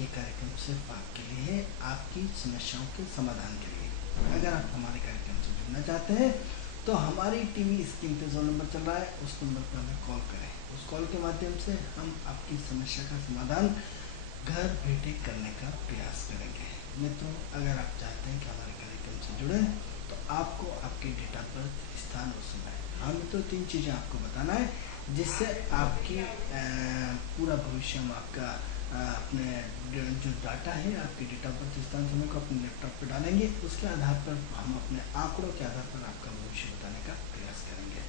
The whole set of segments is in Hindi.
ये कार्यक्रम सिर्फ आपके लिए है, आपकी समस्याओं के समाधान के लिए। अगर आप हमारे कार्यक्रम से जुड़ना चाहते हैं तो हमारी टीवी स्क्रीन पे जो नंबर चल रहा है उस नंबर पर हमें कॉल करें। उस कॉल के माध्यम से हम आपकी समस्या का समाधान घर बैठे करने का प्रयास करेंगे। मित्रों, अगर आप चाहते हैं कि हमारे कार्यक्रम से जुड़े तो आपको आपके डेट ऑफ बर्थ, स्थान और समय, हाँ मित्रों, 3 चीज़ें आपको बताना है जिससे आपकी पूरा भविष्य हम आपका अपने जो डाटा है आपके डेट ऑफ बर्थ, स्थान, समय को अपने लैपटॉप पर डालेंगे। उसके आधार पर हम अपने आंकड़ों के आधार पर आपका भविष्य बताने का प्रयास करेंगे।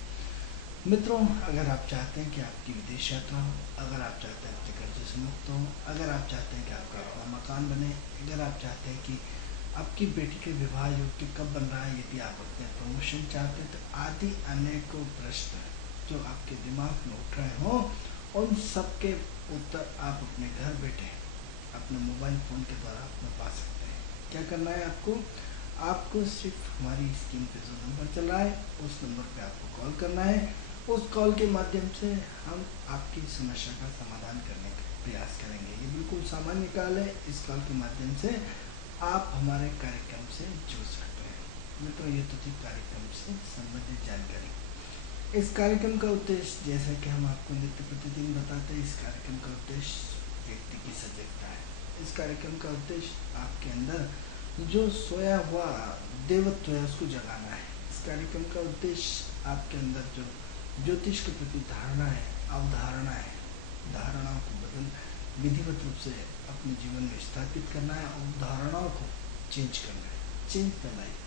मित्रों, अगर आप चाहते हैं कि आपकी विदेश यात्रा हो, अगर आप चाहते हैं अपने कर्जे से मुक्त हो, अगर आप चाहते हैं कि आपका अपना मकान बने, अगर आप चाहते हैं कि आपकी बेटी के विवाह योग्य कब बन रहा है, यदि आप अपने प्रमोशन चाहते हैं, तो आदि अनेकों प्रश्न जो आपके दिमाग में उठ रहे हों उन सब के उत्तर आप अपने घर बैठे अपने मोबाइल फ़ोन के द्वारा अपना पा सकते हैं। क्या करना है आपको सिर्फ हमारी स्क्रीन पे जो नंबर चल रहा है उस नंबर पे आपको कॉल करना है। उस कॉल के माध्यम से हम आपकी समस्या का समाधान करने का प्रयास करेंगे। ये बिल्कुल सामान्य कॉल है। इस कॉल के माध्यम से आप हमारे कार्यक्रम से जुड़ सकते हैं। मित्रों, ये तो थी कार्यक्रम से संबंधित जानकारी। इस कार्यक्रम का उद्देश्य, जैसा कि हम आपको नित्य प्रतिदिन बताते हैं, इस कार्यक्रम का उद्देश्य व्यक्ति की सजगता है। इस कार्यक्रम का उद्देश्य आपके अंदर जो सोया हुआ देवत्व है उसको जगाना है। इस कार्यक्रम का उद्देश्य आपके अंदर जो ज्योतिष के प्रति धारणा है, अवधारणा है, धारणाओं को बदल विधिवत रूप से अपने जीवन में स्थापित करना है, अवधारणाओं को चेंज करना है। Change the life.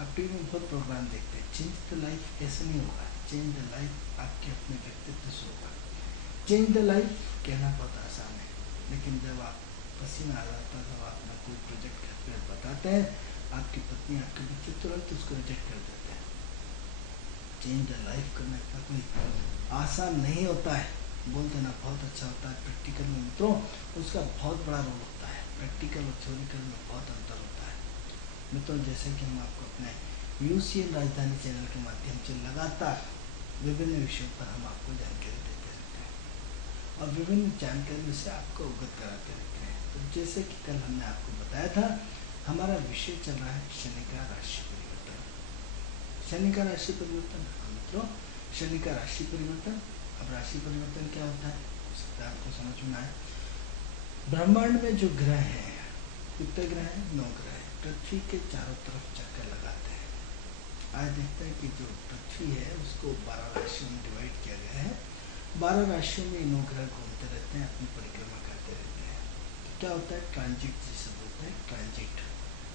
आप टीवी में बहुत प्रोग्राम देखते हैं। चेंज द लाइफ कैसे नहीं होगा, चेंज द लाइफ आपके अपने व्यक्तित्व से होगा। चेंज द लाइफ कहना बहुत आसान है, लेकिन जब आप पसीना आ जाता है, जब आप अपना कोई प्रोजेक्ट घर पर बताते हैं, आपकी पत्नी, आपके बच्चे तुरंत उसको रिजेक्ट कर देते हैं। चेंज द लाइफ करना इतना कोई आसान नहीं होता है। बोलते ना बहुत अच्छा होता है, प्रैक्टिकल में मित्रों उसका बहुत बड़ा रोल होता है। प्रैक्टिकल और थ्योरिकल में बहुत अंतर होता है। मित्रों, जैसे कि हम आपको अपने यूसीएन राजधानी चैनल के माध्यम से लगातार विभिन्न विषयों पर हम आपको जानकारी देते रहते हैं और विभिन्न जानकारियों से आपको अवगत कराते रहते हैं। तो जैसे कि कल हमने आपको बताया था, हमारा विषय चल रहा है शनि का राशि परिवर्तन। शनि का राशि परिवर्तन, मित्रों शनि का राशि परिवर्तन। अब राशि परिवर्तन क्या होता है उससे आपको समझ में आए। ब्रह्मांड में जो ग्रह हैं, कितने ग्रह हैं? 9 ग्रह हैं। पृथ्वी के चारों तरफ चक्कर लगाते हैं। आज देखते हैं कि जो पृथ्वी है उसको 12 राशियों में डिवाइड किया गया है। 12 राशियों में 9 ग्रह घूमते रहते हैं, अपनी परिक्रमा करते रहते हैं। तो क्या होता है? ट्रांजिट जिसे बोलते हैं।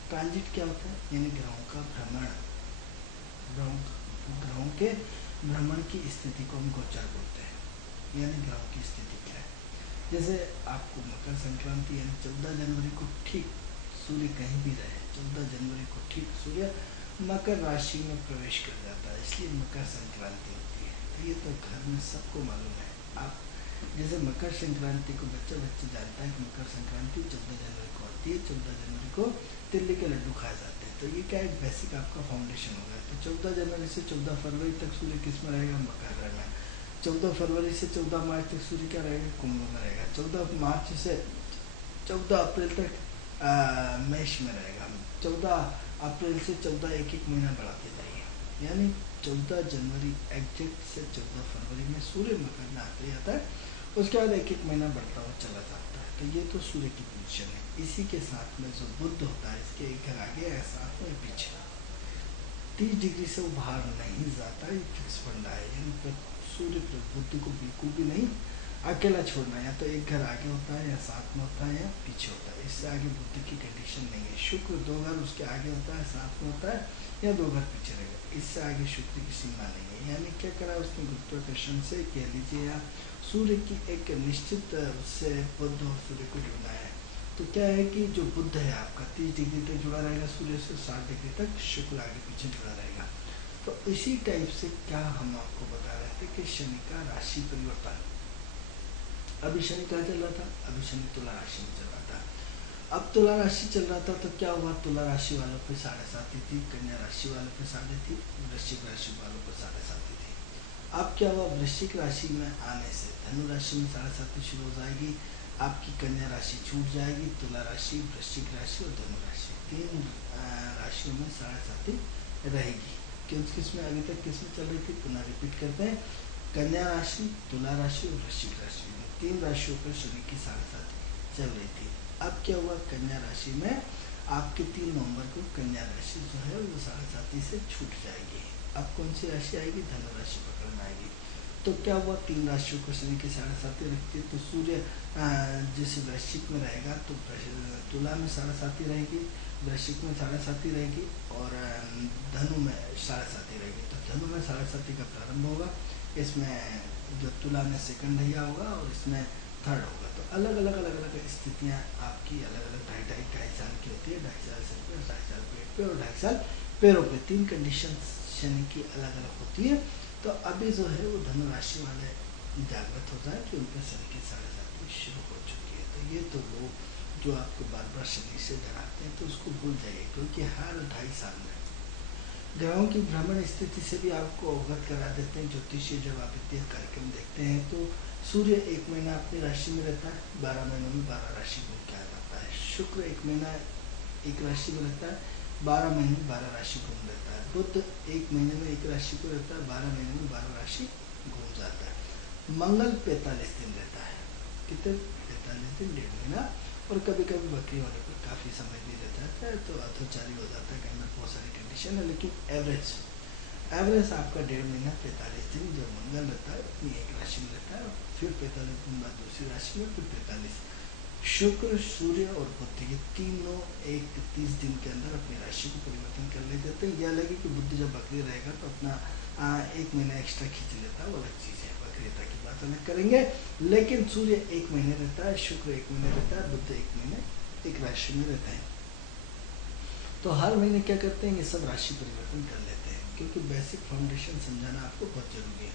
ट्रांजिट क्या होता है? यानी ग्रहों का भ्रमण। ग्रहों के भ्रमण की स्थिति को हम गोचर बोलते हैं, यानी ग्रहों की स्थिति क्या है। जैसे आपको मकर संक्रांति यानी 14 जनवरी को ठीक सूर्य कहीं भी रहे, 14 जनवरी को ठीक सूर्य मकर राशि में प्रवेश कर जाता है, इसलिए मकर संक्रांति होती है। तो ये तो घर में सबको मालूम है। आप जैसे मकर संक्रांति को बच्चा जानता है कि मकर संक्रांति 14 जनवरी को आती है, 14 जनवरी को तिल्ली के लड्डू खाए जाते हैं। तो ये क्या एक बेसिक आपका फाउंडेशन होगा। तो 14 जनवरी से 14 फरवरी तक सूर्य किस में रहेगा? मकर में। 14 फरवरी से 14 मार्च तक सूर्य क्या रहेगा? कुंभ में रहेगा। 14 मार्च से 14 अप्रैल तक मेष में रहेगा। 14 अप्रैल से 14 एक महीना बढ़ाते जाइए, यानी 14 जनवरी एग्जैक्ट से 14 फरवरी में सूर्य मकर में आते जाता है। उसके बाद एक महीना बढ़ता हुआ चला जाता है। तो ये तो सूर्य की पोजीशन है। इसी के साथ में जो बुध होता है, इसके एक घर आगे या साथ में पीछे 30 डिग्री से वो बाहर नहीं जाता है। फिक्स फंडा है, यानी सूर्य बुध को बिल्कुल भी नहीं अकेला छोड़ना, या तो एक घर आगे होता है या साथ में होता है या पीछे होता है। इससे आगे बुद्ध की कंडीशन नहीं है। शुक्र 2 घर उसके आगे होता है, साथ में होता है, या 2 घर पीछे रहेगा। इससे आगे शुक्र की सीमा नहीं है। यानी क्या करा उसने? गुरुत्वाकर्षण से कह लीजिए या सूर्य की एक निश्चित उससे बुध और सूर्य को जुड़ना है। तो क्या है कि जो बुध है आपका 30 डिग्री तक जुड़ा रहेगा सूर्य से, 60 डिग्री तक शुक्र आगे पीछे जुड़ा रहेगा। तो इसी टाइप से क्या हम आपको बता रहे थे कि शनि का राशि परिवर्तन। अभी शनि कहाँ चल रहा था? अभी शनि तुला राशि में चल रहा था। अब तुला राशि चल रहा था तो क्या हुआ? तुला राशि वालों पे 7.5 थी, कन्या राशि वालों पे 7 थी, वृश्चिक राशि वालों पे 7.5 थी। अब क्या हुआ? वृश्चिक राशि में आने से धनु राशि में 7.5 शुरू हो जाएगी, आपकी कन्या राशि छूट जाएगी, तुला राशि, वृश्चिक राशि और धनु राशि, 3 राशियों में 7.5 रहेगी। किसमें अभी तक किसमें चल रही थी, पुनः रिपीट करते हैं, कन्या राशि, तुला राशि और वृश्चिक राशि में 3 राशियों पर शनि की 7.5 चल रही थी। अब क्या हुआ, कन्या राशि में आपके 3 नवंबर को कन्या राशि जो है वो 7.5 से छूट जाएगी। अब कौन सी राशि आएगी, धनु राशि पकड़ में आएगी। तो क्या हुआ, 3 राशियों को शनि की 7.5 रखती है, तो सूर्य जैसे वृश्चिक में रहेगा तो तुला में 7.5 रहेगी, वृश्चिक में 7.5 रहेगी और धनु में 7.5 रहेगी। तो धनु में 7.5 का प्रारंभ होगा, इसमें जो तुला में सेकंड ढैया होगा और इसमें थर्ड होगा। तो अलग अलग स्थितियाँ आपकी अलग अलग 2.5 साल की होती है, 2.5 साल सिर पे, 2.5 साल पेट पे और 2.5 साल पैरों पे, 3 कंडीशन शनि की अलग अलग होती है। तो अभी जो है वो धनु राशि वाले जागृत हो जाए कि उनके शनि की 7.5 शुरू हो चुकी है। तो ये तो लोग जो आपको बार बार शनि से डराते हैं तो उसको भूल जाइए, क्योंकि हर 2.5 साल में ग्रहों की भ्रमण स्थिति से भी आपको अवगत करा देते हैं ज्योतिषी। जब आप इतने कार्यक्रम देखते हैं तो सूर्य 1 महीना अपनी राशि में रहता है, 12 महीनों में 12 राशि घूम के आ जाता है। शुक्र 1 महीना एक राशि में रहता है, 12 महीने में 12 राशि घूम रहता है। बुध 1 महीने में एक राशि को रहता है, 12 महीने में 12 राशि घूम जाता है। मंगल 45 दिन रहता है, कितने 45 दिन, 1.5 महीना, और कभी कभी बकरी होने पर काफ़ी समय भी रहता है तो अधोचारी हो जाता है, कहीं में बहुत सारी कंडीशन है, लेकिन एवरेज आपका 1.5 महीना 45 दिन जो मंगल रहता है अपनी एक राशि में रहता है, फिर 45 दिन बाद दूसरी राशि में, फिर 45। शुक्र, सूर्य और बुध ये तीनों 30 दिन के अंदर अपनी राशि को परिवर्तन कर ले देते हैं। यह लगे कि बुध जब बकरी रहेगा तो अपना 1 महीना एक्स्ट्रा खींच लेता है, वो अलग चीज़ है, बकरीता की बात अलग करेंगे। लेकिन सूर्य 1 महीने रहता है, शुक्र 1 महीने रहता है, बुध 1 महीने एक राशि में रहता है। तो हर महीने क्या करते हैं, ये सब राशि परिवर्तन कर लेते हैं, क्योंकि बेसिक फाउंडेशन समझाना आपको बहुत जरूरी है।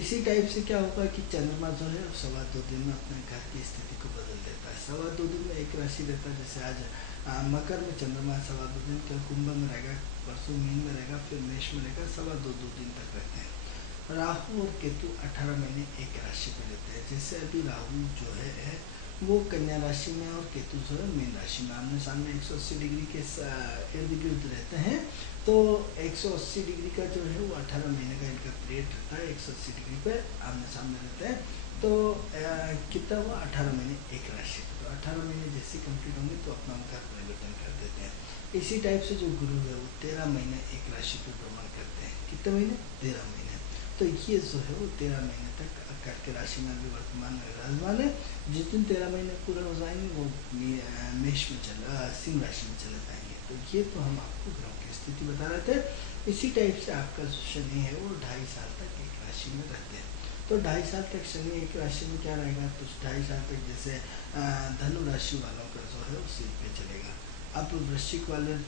इसी टाइप से क्या होगा कि चंद्रमा जो है 2.25 दिन में अपने घर की स्थिति को बदल देता है। 2.25 दिन में एक राशि रहता है, जैसे आज मकर में चंद्रमा 2.25 दिन, कल कुंभ में रहेगा, परसों मीन में रहेगा, फिर मेष में रहेगा, 2.25 दिन तक रहते हैं। राहु और केतु 18 महीने एक राशि पर रहते हैं। जैसे अभी राहु जो है वो कन्या राशि में और केतु जो है मीन राशि में आमने सामने 180 डिग्री के इर्द गिर्द रहते हैं। तो 180 डिग्री का जो है वो 18 महीने का इनका पीरियड रहता है, 180 डिग्री पे आमने सामने रहते हैं। तो कितना हुआ, 18 महीने एक राशि। तो 18 महीने जैसे कंप्लीट होंगे तो अपना उनका परिवर्तन कर देते हैं। इसी टाइप से जो गुरु है वो 13 महीने एक राशि पर भ्रमण करते हैं। कितने महीने, 13 महीने। तो ये जो है वो 13 महीने तक कर्क राशि में अभी वर्तमान में विराजमान है। जिस दिन 13 महीने पूरे हो जाएंगे वो मेष में सिंह राशि में चले जाएंगे। तो ये तो हम आपको ग्रहों की स्थिति बता रहे थे। इसी टाइप से आपका जो शनि है वो 2.5 साल तक एक राशि में रहते हैं। तो 2.5 साल तक शनि एक राशि में क्या रहेगा, तो 2.5 साल तक जैसे धनु राशि वालों का जो है वो सिर पे चलेगा, अब वृश्चिक वाले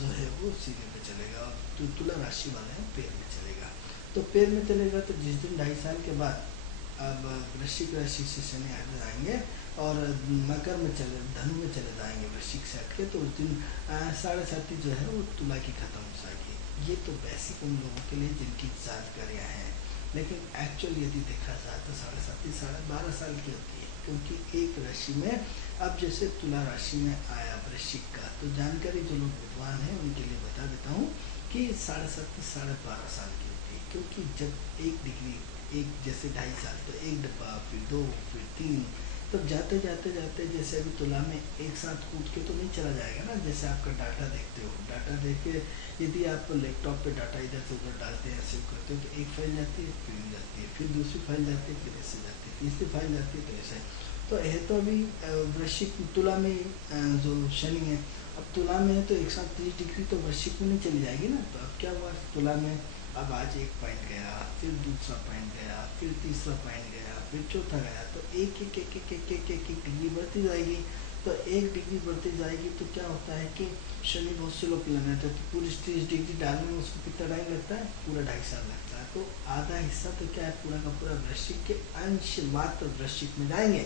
जो है वो सीधे पे चलेगा, और जो तुला राशि वाले हैं पैर में चलेगा। तो पैर में चलेगा तो जिस दिन 2.5 साल के बाद अब वृश्चिक राशि से शनि हट जाएंगे और मकर में धनु में चले जाएंगे वृश्चिक से हट के, तो उस दिन 7.5 जो है वो तुला की खत्म हो जाएगी। ये तो बेसिक उन लोगों के लिए जिनकी जानकारियाँ हैं, लेकिन एक्चुअल यदि देखा जाए तो 7.5 12 साल की होती है, क्योंकि एक राशि में अब जैसे तुला राशि में आया वृश्चिक का, तो जानकारी जो लोग विद्वान हैं उनके लिए बता देता हूँ कि 7.5 12 साल की होती है। क्योंकि जब 1 डिग्री एक जैसे 2.5 साल तो 1 डब्बा, फिर 2, फिर 3, तब जाते जाते जाते जैसे अभी तुला में एक साथ कूद के तो नहीं चला जाएगा ना। जैसे आपका डाटा देखते हो, डाटा देख के यदि आप लैपटॉप पे डाटा इधर से उधर डालते हैं, सेव करते हो, तो एक फाइल जाती है, फिर जाती है, फिर दूसरी फाइल जाती है, फिर ऐसे जाती है, तीसरी फाइल जाती है, फिर ऐसे। तो यह तो अभी वृश्चिक तुला में जो शनि है, अब तुला में है तो एक साथ 30 डिग्री तो वृश्चिक में नहीं चली जाएगी ना। तो अब क्या हुआ तुला में, अब आज 1 पॉइंट गया, फिर दूसरा पॉइंट गया, फिर तीसरा पॉइंट गया, फिर चौथा गया, तो एक डिग्री बढ़ती जाएगी। तो 1 डिग्री बढ़ती जाएगी तो क्या होता है कि शनि बहुत स्लो प्लैनेट है, तो पूरी 30 डिग्री डालने में उसको कितना टाइम लगता है, पूरा 2.5 साल लगता है। तो आधा हिस्सा तो क्या है, पूरा का पूरा वृश्चिक के अंश मात्र वृश्चिक में जाएंगे।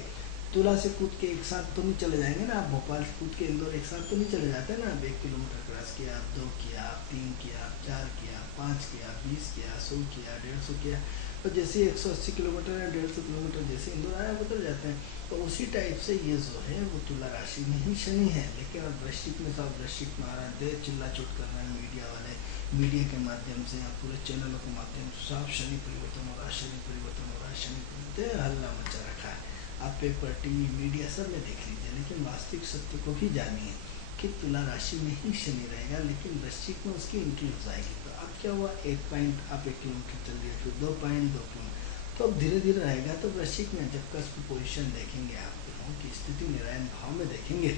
तुला से कूद के एक साथ तो नहीं चले जाएंगे ना, आप भोपाल से कूद के इंदौर एक साथ तो नहीं चले जाते ना। आप 1 किलोमीटर क्रॉस किया, आप 2 किया, आप 3 किया, आप 4 किया, 5 किया, 20 किया, 100 किया, 150 किया, और जैसे 180 किलोमीटर या 150 किलोमीटर जैसे इंदौर आया बदल जाते हैं। तो उसी टाइप से ये जो है वो तुला राशि में ही शनि है। लेकिन अब वृश्चिक में सब वृश्चिक में आ रहा है, देर चिल्ला चोट कर रहे हैं मीडिया वाले, मीडिया के माध्यम से या पूरे चैनलों के माध्यम से सब शनि परिवर्तन हो रहा है, शनि परिवर्तन हो रहा है, शनि परिवर्तन, हल्ला मचा रखा है। आप पेपर, टीवी, मीडिया सब में देख लीजिए, लेकिन वास्तविक सत्य को भी जानिए कि तुला राशि में ही शनि रहेगा, लेकिन वृश्चिक में उसकी एंट्री हो जाएगी। तो अब क्या हुआ, 1 पॉइंट आप 1 किलोमीटर चल दिए, फिर 2 पॉइंट 2 किलोमीटर, तो अब धीरे धीरे रहेगा। तो वृश्चिक में जब का उसकी पोजिशन देखेंगे, आप ग्रहों की स्थिति नारायण भाव में देखेंगे,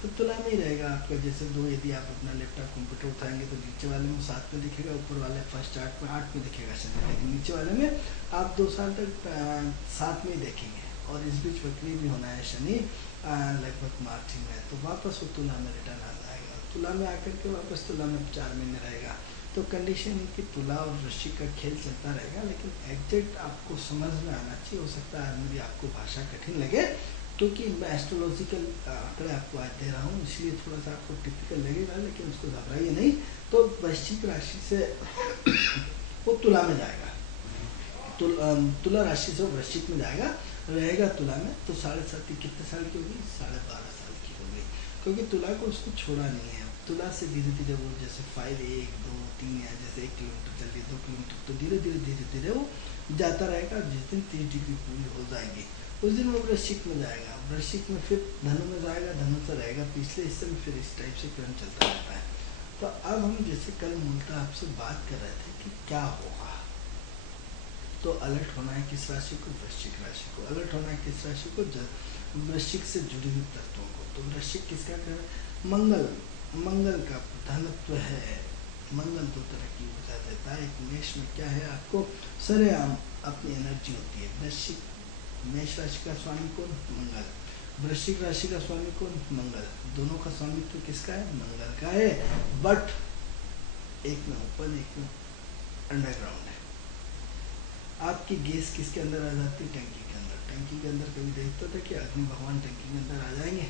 तो तुला में ही रहेगा आपका। जैसे दो, यदि आप अपना लैपटॉप कंप्यूटर उठाएंगे तो नीचे वाले में 7 में दिखेगा, ऊपर वाले फर्स्ट चार्ट में 8 में दिखेगा शनि, लेकिन नीचे वाले में आप 2 साल तक 7 में देखेंगे। और इस बीच वक्री भी होना है शनि लगभग मार्च में, तो वापस वो तुला में रिटर्न आ जाएगा। तुला में आकर के वापस तुला में 4 महीने रहेगा। तो कंडीशन है कि तुला और वृश्चिक का खेल चलता रहेगा, लेकिन एग्जैक्ट आपको समझ में आना चाहिए। हो सकता है मेरी आपको भाषा कठिन लगे, क्योंकि मैं एस्ट्रोलॉजिकल आंकड़े आपको आज दे रहा हूँ, इसलिए थोड़ा सा आपको टिपिकल लगेगा, लेकिन उसको घबराइए नहीं। तो वृश्चिक राशि से वो तुला में जाएगा, तुला राशि से वृश्चिक में जाएगा, रहेगा तुला में। तो 7.5 कितने साल की होगी, 12.5 साल की होगी, क्योंकि तुला को उसको छोड़ा नहीं है। तुला से धीरे धीरे वो जैसे फाइल 1, 2, 3 या जैसे 1 किलोमीटर चल रही, 2 किलोमीटर, तो धीरे धीरे वो जाता रहेगा। जिस दिन 30 डिग्री पूरी हो जाएगी उस दिन वो वृश्चिक में जाएगा। वृश्चिक में फिर धनु में जाएगा, धनु से रहेगा पिछले हिस्से में, फिर इस टाइप से क्रम चलता रहता है। तो अब हम जैसे कल मूलतः आपसे बात कर रहे थे कि क्या होगा, तो अलर्ट होना है किस राशि को, वृश्चिक राशि को। अलर्ट होना है किस राशि को, वृश्चिक से जुड़ी हुई तत्वों को। तो वृश्चिक किसका कर, मंगल, मंगल का प्रधानत्व है। मंगल 2 तरह की ऊर्जा देता है। एक मेष में क्या है, आपको सरेआम अपनी एनर्जी होती है। वृश्चिक, मेष राशि का स्वामी कौन, मंगल। वृश्चिक राशि का स्वामी कौन, मंगल। दोनों का स्वामित्व किसका है, मंगल का है। बट एक में ओपन, एक में अंडरग्राउंड है। आपकी गैस किसके अंदर आ जाती है, टंकी के अंदर। टंकी के अंदर कभी देखता था कि अग्नि भगवान टंकी के अंदर आ जाएंगे,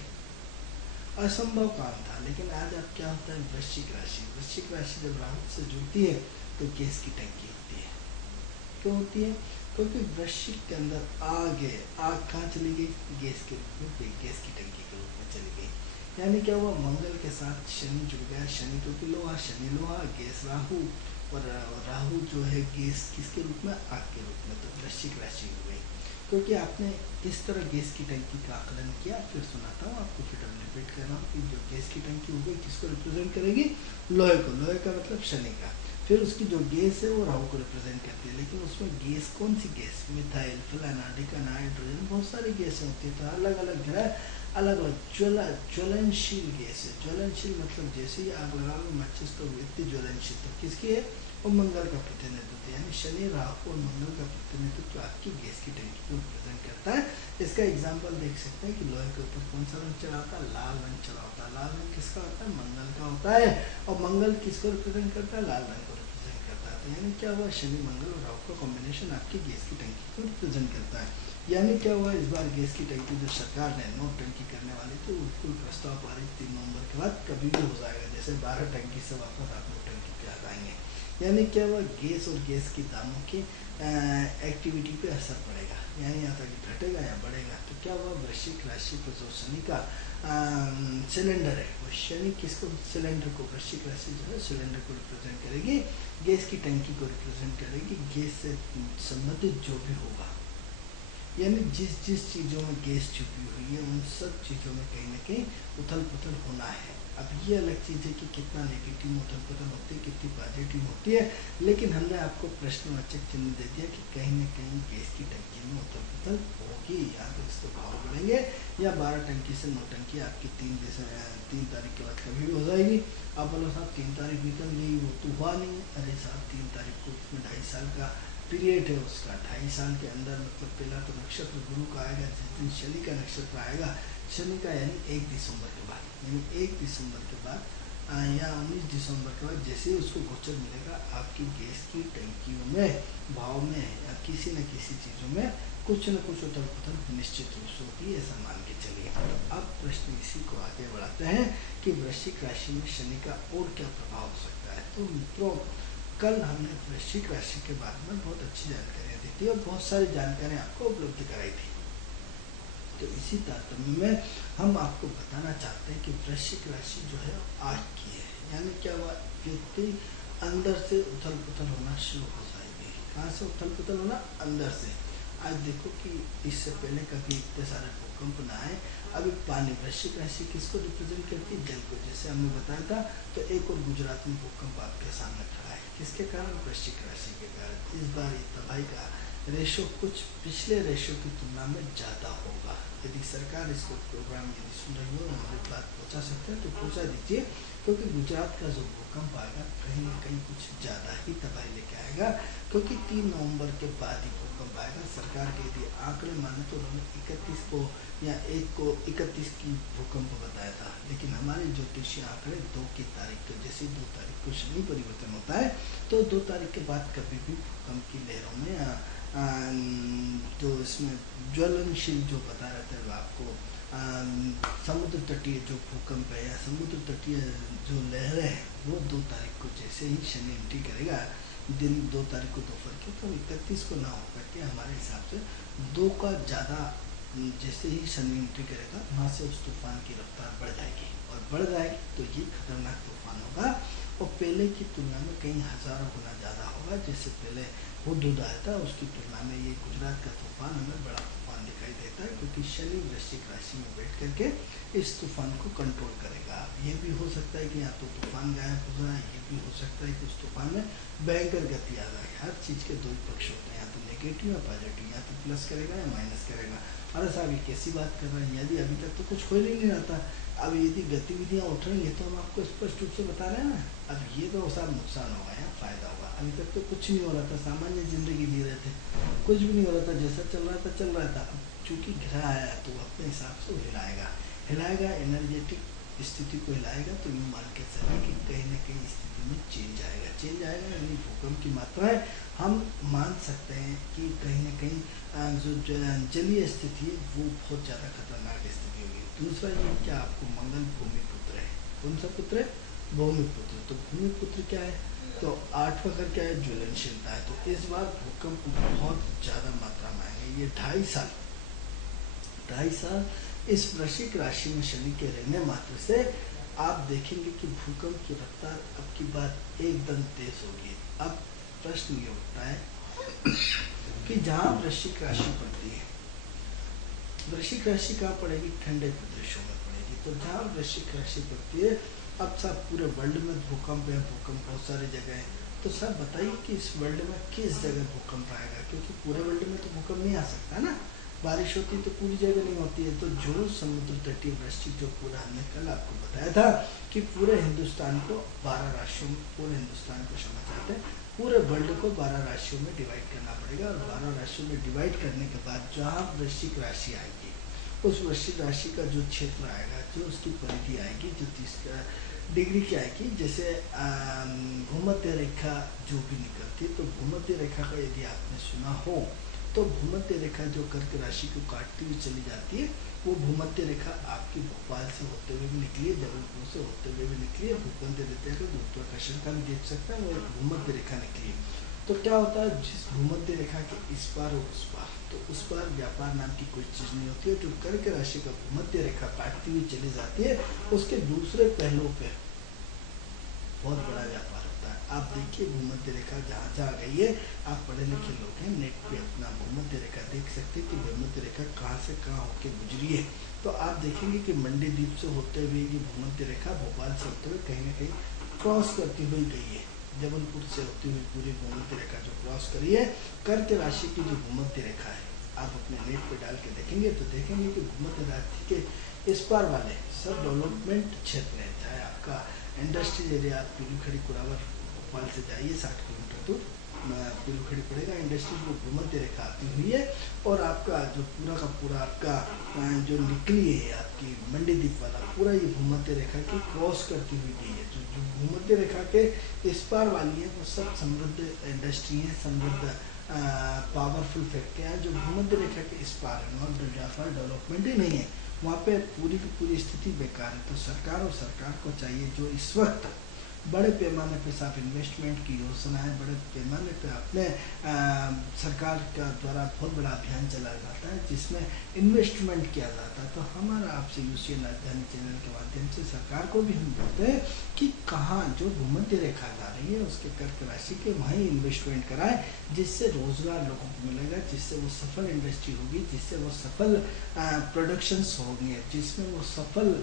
असंभव काम था। लेकिन आज आप क्या होता है, वृश्चिक राशि, वृश्चिक राशि जब राहु से जुड़ती है तो गैस की टंकी होती है। क्यों होती है, क्योंकि वृश्चिक के अंदर आग कहाँ चली गई, गैस के रूप में, गैस की टंकी के रूप में चली गई। यानी क्या हुआ, मंगल के साथ शनि जुड़ गया। शनि क्योंकि लोहा, शनि लोहा, गैस राहु, और राहु जो है गैस किसके रूप में, आग के रूप में। तो वृश्चिक राशि हो गई, क्योंकि आपने इस तरह गैस की टंकी का आकलन किया। फिर सुनाता हूँ आपको, फिर रिपीट कर रहा हूँ कि जो गैस की टंकी हो गई किसको रिप्रेजेंट करेगी, लोहे को। लोहे का मतलब शनि का। फिर उसकी जो गैस है वो राहु को रिप्रेजेंट करती है। लेकिन उसमें गैस कौन सी गैस, मिथाइल, फ्लानाडिका, नाइट्रोजन, बहुत सारी गैसें होती है। तो अलग अलग ग्रह अलग अलग ज्वलनशील गैस है। ज्वलनशील मतलब जैसे ही आग लगा लो माचिस तो व्यक्ति ज्वलनशील, तो किसकी है, वो मंगल का प्रतिनिधित्व। यानी शनि, राहु और मंगल का प्रतिनिधित्व आपकी गैस की टंकी को रिप्रेजेंट करता है। इसका एग्जाम्पल देख सकते हैं कि लोहे के ऊपर कौन सा रंग चढ़ा होता है, लाल रंग चढ़ा होता है। लाल रंग किसका होता है, मंगल का होता है। और मंगल किसको रिप्रेजेंट करता है, लाल रंग को रिप्रेजेंट करता है। तो यानी क्या हुआ, शनि, मंगल और राहु का कॉम्बिनेशन आपकी गैस की टंकी को रिप्रेजेंट करता है। यानी क्या हुआ, इस बार गैस की टंकी जो सरकार ने नोट टंकी करने वाली थी, उसको प्रस्ताव पारित 3 नवंबर के बाद कभी भी हो जाएगा। जैसे 12 टंकी से वापस आप नोट टंकी पे आ जाएंगे। यानी क्या हुआ, गैस और गैस की दामों की एक्टिविटी पे असर पड़ेगा, यानी या तो घटेगा या बढ़ेगा। तो क्या हुआ, वृश्चिक राशि पर जो शनि का सिलेंडर है, वो शनि किसको, सिलेंडर को, वृश्चिक राशि जो है सिलेंडर को रिप्रेजेंट करेगी, गैस की टंकी को रिप्रेजेंट करेगी। गैस से संबंधित जो भी होगा, यानी जिस जिस चीज़ों में गैस छुपी हुई है उन सब चीज़ों में कहीं ना कहीं उथल पुथल होना है। अब ये अलग चीज़ है कि कितना नेगेटिव उथल पुथल होती है, कितनी पॉजिटिव होती है, लेकिन हमने आपको प्रश्नवाचक चिन्ह दे दिया कि कहीं ना कहीं गैस की टंकी में उथल पुथल होगी। या तो इसके भाव बढ़ेंगे, या 12 टंकी से 9 टंकी आपकी 3 तारीख के बाद कभी भी हो जाएगी। आप बोलो साहब 3 तारीख निकल गई, वो तो हुआ नहीं। अरे साहब 3 तारीख को उसमें 2.5 साल का पीरियड है उसका। 2.5 साल के अंदर मतलब पहला तो नक्षत्र गुरु का आएगा, जिस दिन शनि का नक्षत्र आएगा, शनि का यानी 1 दिसंबर के बाद, यानी 1 दिसंबर के बाद या 19 दिसंबर के बाद जैसे ही उसको गोचर मिलेगा, आपकी गैस की टंकियों में, भाव में या किसी न किसी चीज़ों में कुछ न कुछ उथल पुथल निश्चित रूप से होती है, ऐसा मान के चलिए। अब प्रश्न इसी को आगे बढ़ाते हैं कि वृश्चिक राशि में शनि का और क्या प्रभाव हो सकता है। तो मित्रों, कल हमने वृश्चिक राशि के बारे में बहुत अच्छी जानकारियाँ दी थी और बहुत सारी जानकारियाँ आपको उपलब्ध कराई थी। तो इसी तारतम्य में हम आपको बताना चाहते हैं कि वृश्चिक राशि जो है आग की है, यानी क्या हुआ, व्यक्ति अंदर से उथल पुथल होना शुरू हो जाएगी। कहाँ से उथल पुथल होना? अंदर से। आज देखो कि इससे पहले कभी इतने सारे भूकंप ना आए। अभी पानी, वृश्चिक राशि किसको रिप्रेजेंट करती है? जल को, जैसे हमने बताया था। तो एक और गुजरात में भूकंप आपके सामने खड़ा है, किसके कारण? वृश्चिक राशि के कारण। इस बार ये तबाही का रेशो कुछ पिछले रेशो की तुलना में ज़्यादा होगा। यदि सरकार इसको प्रोग्राम यदि सुन रही हो, हमारी बात पहुँचा सकते हैं तो पहुँचा दीजिए, क्योंकि गुजरात का जो भूकंप आएगा कहीं ना कहीं कुछ ज़्यादा ही तबाही लेके आएगा, क्योंकि 3 नवंबर के बाद ही भूकंप आएगा। सरकार के यदि आंकड़े माने तो उन्होंने 31 को या 1 को 31 की भूकंप बताया था, लेकिन हमारे ज्योतिषीय आंकड़े 2 की तारीख को, जैसे 2 तारीख को शनि परिवर्तन होता है तो 2 तारीख के बाद कभी भी भूकंप की लहरों में तो इसमें ज्वलनशील जो बता रहता है आपको, समुद्र तटीय जो भूकंप है या समुद्र तटीय जो लहरें हैं, वो 2 तारीख को जैसे ही शनि एंट्री करेगा, दिन 2 तारीख को दोपहर की, तो 31 को ना होकर के हमारे हिसाब से 2 का ज़्यादा, जैसे ही शनि एंट्री करेगा वहाँ से उस तूफान की रफ्तार बढ़ जाएगी, और बढ़ जाएगी तो ये खतरनाक तूफान होगा, और पहले की तुलना में कई हज़ारों गुना ज़्यादा होगा। जैसे पहले हुदहुद आया था, उसकी तुलना में ये गुजरात का तूफान हमें बड़ा तूफान दिखाई देता है, क्योंकि शनि वृश्चिक राशि में बैठ करके इस तूफान को कंट्रोल करेगा। ये भी हो सकता है कि यहाँ तो तूफान गायब हो जाए, ये भी हो सकता है कि उस तूफान में भयंकर गति आ जाए। हर चीज़ के 2 पक्ष होते हैं, या तो नेगेटिव या पॉजिटिव, या तो प्लस करेगा या माइनस करेगा। अरे साहब ये कैसी बात कर रहे हैं, यदि अभी तक तो कुछ हो ही नहीं रहता, अब यदि गतिविधियाँ उठ रही है तो हम आपको स्पष्ट रूप से बता रहे हैं ना। अब ये तो साहब नुकसान होगा या फायदा होगा, अभी तक तो कुछ नहीं हो रहा था, सामान्य जिंदगी जी रहे थे, कुछ भी नहीं हो रहा था, जैसा चल रहा था चल रहा था। अब चूंकि घिरा आया तो अपने हिसाब से हिलाएगा, एनर्जेटिक स्थिति को हिलाएगा, तो यूँ मान के चलिए कि कहीं ना कहीं स्थिति में चेंज आएगा यानी भूकंप की मात्राएं हम मान सकते हैं कि कहीं ना कहीं जो जलीय स्थिति है वो बहुत ज़्यादा खतरनाक स्थिति होगी। दूसरा ये क्या, आपको मंगल भूमि पुत्र है, कौन सा पुत्र है? भूमि पुत्र। तो भूमि पुत्र क्या है? तो 8वां घर क्या है? ज्वलनशीलता है। तो इस बार भूकंप बहुत ज़्यादा मात्रा में आएंगे। ये 2.5 साल इस वृश्चिक राशि में शनि के रहने मात्र से आप देखेंगे कि भूकंप की रफ्तार अब की बात एकदम तेज होगी। अब प्रश्न ये उठता है कि जहाँ वृश्चिक राशि पड़ती है, वृश्चिक राशि कहाँ पड़ेगी? ठंडे प्रदेशों में पड़ेगी। तो जहाँ वृश्चिक राशि पड़ती है, अब साहब पूरे वर्ल्ड में भूकंप है, भूकंप बहुत सारी जगह है, तो साहब बताइए कि इस वर्ल्ड में किस जगह भूकंप आएगा, क्योंकि पूरे वर्ल्ड में तो भूकंप नहीं आ सकता ना, बारिश होती तो पूरी जगह नहीं होती है। तो जो समुद्र तटीय वृश्चिक, जो पूरा हमने कल आपको बताया था कि पूरे हिंदुस्तान को 12 राशियों में, पूरे हिंदुस्तान को क्षमा चाहते हैं, पूरे वर्ल्ड को 12 राशियों में डिवाइड करना पड़ेगा, और 12 राशियों में डिवाइड करने के बाद जहाँ वृश्चिक राशि आएगी, उस वृश्चिक राशि का जो क्षेत्र आएगा, जो उसकी परिधि आएगी, जो 30 डिग्री की आएगी, जैसे भूमध्य रेखा जो भी निकलती है, तो भूमध्य रेखा का यदि आपने सुना हो तो भूमध्य रेखा जो कर्क राशि को काटती हुई चली जाती है, वो भूमध्य रेखा आपकी भोपाल से होते हुए भी निकली है, जबलपुर से होते हुए भी निकली है, भूमध्य रेखा का गुरुत्वाकर्षण का भी देख सकते हैं, वो एक भूमध्य रेखा निकली है। तो क्या होता है, जिस भूमध्य रेखा के इस पार और उस पार, तो उस पार व्यापार नाम की कोई चीज़ नहीं होती है। जो कर्क राशि का भूमध्य रेखा काटती हुई चली जाती है, उसके दूसरे पहलू पे बहुत बड़ा व्यापार होता है। आप देखिए भूमध्य रेखा जहाँ जहाँ गई है, आप पढ़े लिखे लोग हैं, नेट पे अपना भूमध्य रेखा देख सकते हैं कि भूमध्य रेखा कहाँ से कहाँ होके गुजरी है। तो आप देखेंगे कि मंडी द्वीप से होते हुए ये भूमध्य रेखा भोपाल से होते हुए कहीं ना कहीं क्रॉस करती हुई गई है, जबलपुर से होती हुई पूरी भूमध्य रेखा जो क्रॉस करी है, कर्क राशि की जो भूमध्य रेखा है, आप अपने नेट पे डाल के देखेंगे तो देखेंगे कि भूमध्य राशि के इस पार वाले सब डेवलपमेंट क्षेत्र है, चाहे आपका इंडस्ट्रियल एरिया, आप पिलूखड़ी कुरावर भोपाल से जाइए 60 किलोमीटर दूर पिलूखड़ी पड़ेगा, इंडस्ट्री वो भूमध्य रेखा आती हुई है, और आपका जो पूरा का पूरा आपका जो निकली है आपकी मंडी द्वीप वाला पूरा ये भूमध्य रेखा की क्रॉस करती हुई गई है। जो भूमध्य रेखा के इस पार वाली है वो सब समृद्ध इंडस्ट्री है, समृद्ध पावरफुल फैक्ट्रियाँ, जो भूमध्य रेखा के इस पार है, नॉन डेवलपमेंट ही नहीं है, वहाँ पे पूरी की पूरी स्थिति बेकार है। तो सरकार को चाहिए जो इस वक्त बड़े पैमाने पे साफ इन्वेस्टमेंट की योजनाएं, बड़े पैमाने पे अपने सरकार का द्वारा बहुत बड़ा अभियान चलाया जाता है जिसमें इन्वेस्टमेंट किया जाता है। तो हमारा आपसे यूसीएन राजधानी चैनल के माध्यम से सरकार को भी हम बोलते हैं कि कहाँ जो भूमध्य रेखा जा रही है उसके कर्क राशि के वहीं इन्वेस्टमेंट कराएं, जिससे रोजगार लोगों को मिलेगा, जिससे वो सफल इंडस्ट्री होगी, जिससे वो सफल प्रोडक्शंस होंगे, जिसमें वो सफल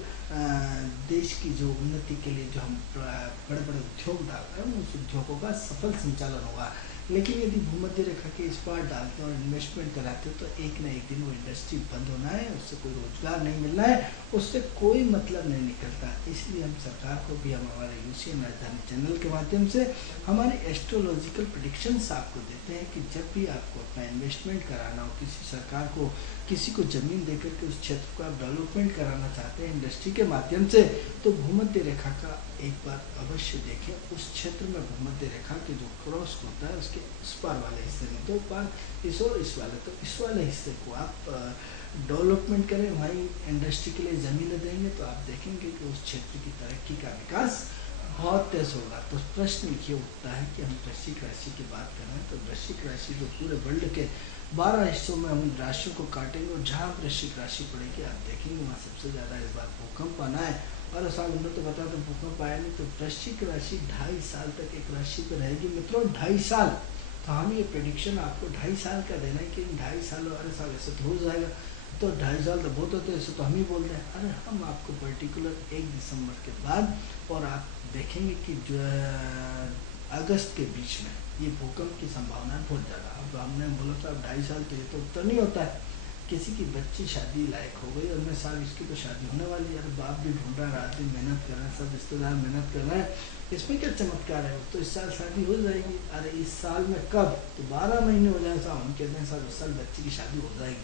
देश की जो उन्नति के लिए जो हम बड़े बड़े उद्योग डालते हैं उस उद्योगों का सफल संचालन होगा। लेकिन यदि भूमध्य रेखा के इस पार डालते हैं और इन्वेस्टमेंट कराते हैं तो एक न एक दिन वो इंडस्ट्री बंद होना है, उससे कोई रोजगार नहीं मिलना है, उससे कोई मतलब नहीं निकलता। इसलिए हम सरकार को भी हम हमारे यूसीएन राजधानी चैनल के माध्यम से हमारे एस्ट्रोलॉजिकल प्रेडिक्शंस आपको देते हैं कि जब भी आपको अपना इन्वेस्टमेंट कराना हो, किसी सरकार को किसी को जमीन देकर के उस क्षेत्र को आप डेवलपमेंट कराना चाहते हैं इंडस्ट्री के माध्यम से, तो भूमध्य रेखा का एक बार अवश्य देखें। उस क्षेत्र में भूमध्य रेखा के जो क्रॉस होता है उसके इस पार वाले हिस्से में, तो पार इस और इस वाले, तो इस वाले हिस्से को आप डेवलपमेंट करें, वहीं इंडस्ट्री के लिए ज़मीनें देंगे तो आप देखेंगे कि उस क्षेत्र की तरक्की का विकास बहुत तेज होगा। तो प्रश्न ये उठता है कि हम वृश्चिक राशि की बात कर रहे हैं, तो वृश्चिक राशि जो पूरे वर्ल्ड के 12 हिस्सों में हम राशियों को काटेंगे और जहाँ वृश्चिक राशि पड़ेगी आप देखेंगे वहाँ सबसे ज़्यादा इस बार भूकंप आना है। और साल उन्होंने तो बता तो भूकंप आया नहीं, तो वृश्चिक राशि 2.5 साल तक एक राशि पर रहेगी मित्रों, 2.5 साल। तो हम ये प्रेडिक्शन आपको 2.5 साल का देना है कि 2.5 साल, अरे साल ऐसे तो हो जाएगा, तो 2.5 साल तो बहुत होते हैं, ऐसे तो हम ही बोल रहे हैं। अरे हम आपको पर्टिकुलर 1 दिसंबर के बाद और आप देखेंगे कि जो अगस्त के बीच में ये भूकंप की संभावना बहुत ज़्यादा। अब हमने बोला था 2.5 साल के लिए तो उत्तर नहीं होता है। किसी की बच्ची शादी लायक हो गई और 19 साल इसकी तो शादी होने वाली है, बाप भी ढूंढ रहा है, रात दिन मेहनत कर रहे हैं, सब रिश्तेदार मेहनत कर रहे हैं, इसमें क्या चमत्कार है, तो इस साल शादी हो जाएगी। अरे इस साल में कब, तो 12 महीने हो जाए साहब, हम कहते हैं साहब इस साल बच्ची की शादी हो जाएगी,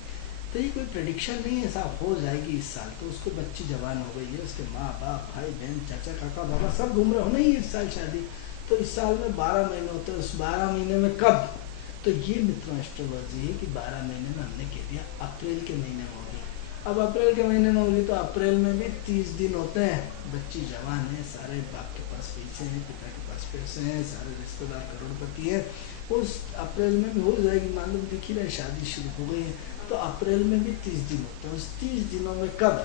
तो ये कोई प्रेडिक्शन नहीं है साहब, हो जाएगी इस साल। तो उसको बच्ची जवान हो गई है, उसके माँ बाप भाई बहन चाचा काका बाबा सब घूम रहे हो, नहीं इस साल शादी, तो इस साल में 12 महीने होते हैं, उस 12 महीने में कब, तो ये मित्रों एस्ट्रोलॉजी है कि 12 महीने में हमने कह दिया अप्रैल के महीने में होगी। अब अप्रैल के महीने में होगी तो अप्रैल में भी 30 दिन होते हैं, बच्ची जवान है, सारे बाप के पास पैसे हैं, पिता के पास पैसे हैं, सारे रिश्तेदार करोड़पति है, उस अप्रैल में भी हो जाएगी। मालूम दिख ही रहा है शादी शुरू हो गई है, तो अप्रैल में भी 30 दिन होते हैं। उस 30 दिनों में कब,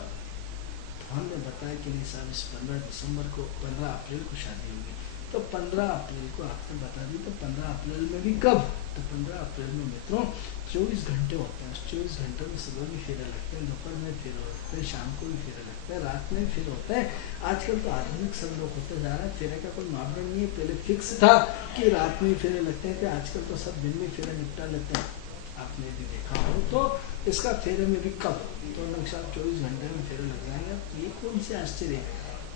तो हमने बताया कि नहीं साहब इस 15 दिसंबर को 15 अप्रैल को शादी होगी, तो 15 अप्रैल को आपने बता दी, तो 15 अप्रैल में भी कब, तो 15 अप्रैल में मित्रों 24 घंटे होते हैं। 24 घंटों में सुबह भी फेरे लगते हैं, दोपहर में फेरे लगते हैं, शाम को भी फेरे लगते हैं, रात में भी फेरे होते हैं। आजकल तो आधुनिक सब लोग होते जा रहे हैं, फेरे का कोई मापदंड नहीं है। पहले फिक्स था कि रात में फेरे लगते थे, आजकल तो सब दिन में फेरे निपटा लेते हैं। आपने भी देखा हो तो इसका फेरे में भी कब, तो नक्शा 24 घंटे में फेरे लग जाएंगे। ये कौन से आश्चर्य,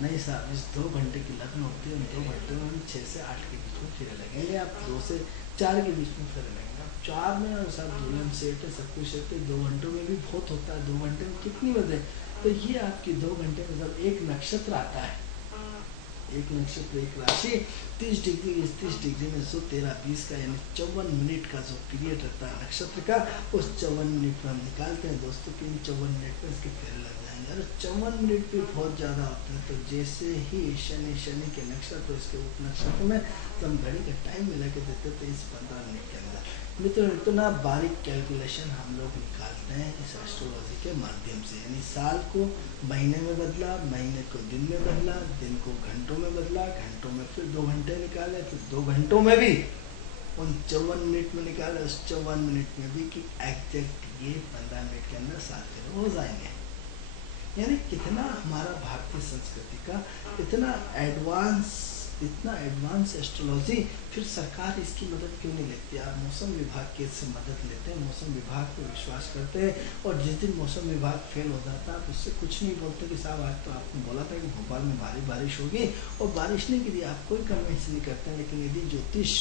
नहीं साहब इस 2 घंटे की लग्न होती है, उन 2 घंटे में हम 6 से 8 के बीच में फेरे लगेंगे, आप 2 से 4 के बीच में फेरे लगेंगे। आप 4 में और साहब दुल्हन सेट है, सब कुछ सेट है, 2 घंटों में भी बहुत होता है, 2 घंटे में कितनी बजे, तो ये आपकी 2 घंटे में जब एक नक्षत्र आता है, एक नक्षत्र एक राशि 30 डिग्री 30 डिग्री में 113-20 का यानी 54 मिनट का जो पीरियड रहता है नक्षत्र का, उस 54 मिनट में हम निकालते हैं दोस्तों कि 54 मिनट में इसके फेरे लग जाएंगे। अरे 54 मिनट भी बहुत ज़्यादा होते हैं। तो जैसे ही शनि के नक्षत्र इसके उप नक्षत्र में तो हम घड़ी का टाइम मिला के देते थे इस 15 मिनट के अंदर। मित्रों इतना बारीक कैलकुलेशन हम लोग निकालते हैं इस एस्ट्रोलॉजी के माध्यम से, यानी साल को महीने में बदला, महीने को दिन में बदला, दिन को घंटों में बदला, घंटों में फिर 2 घंटे निकाले, फिर 2 घंटों में भी 54 मिनट में निकाले, उस 54 मिनट में भी कि एग्जैक्ट ये 15 मिनट के अंदर 7 फेरे हो जाएंगे। यानी कितना हमारा भारतीय संस्कृति का इतना एडवांस एस्ट्रोलॉजी, फिर सरकार इसकी मदद क्यों नहीं लेती। आप मौसम विभाग की इससे मदद लेते हैं, मौसम विभाग पर विश्वास करते हैं, और जिस दिन मौसम विभाग फेल हो जाता है आप उससे कुछ नहीं बोलते कि साहब आज तो आपने बोला था कि भोपाल में भारी बारिश होगी और बारिश नहीं गिरी, आप कोई कन्विंस नहीं करते हैं। लेकिन यदि ज्योतिष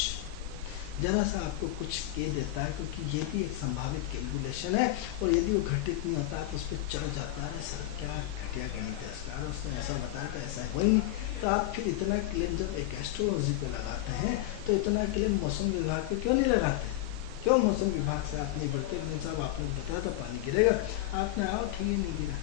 जरा सा आपको कुछ कह देता है, क्योंकि ये भी एक संभावित कैलकुलेशन है, और यदि वो घटित नहीं होता आप उस पर चढ़ जाता है, सर क्या घटिया गणित है सर, उसने ऐसा बताया था ऐसा हो ही नहीं, तो आप फिर इतना क्लेम जब एक एस्ट्रोलॉजी पे लगाते हैं तो इतना क्लेम मौसम विभाग पे क्यों नहीं लगाते। क्यों मौसम विभाग से आप नहीं बढ़ते, साहब आपने बताया था पानी गिरेगा, आपने आओ ठीक है नहीं गिरा,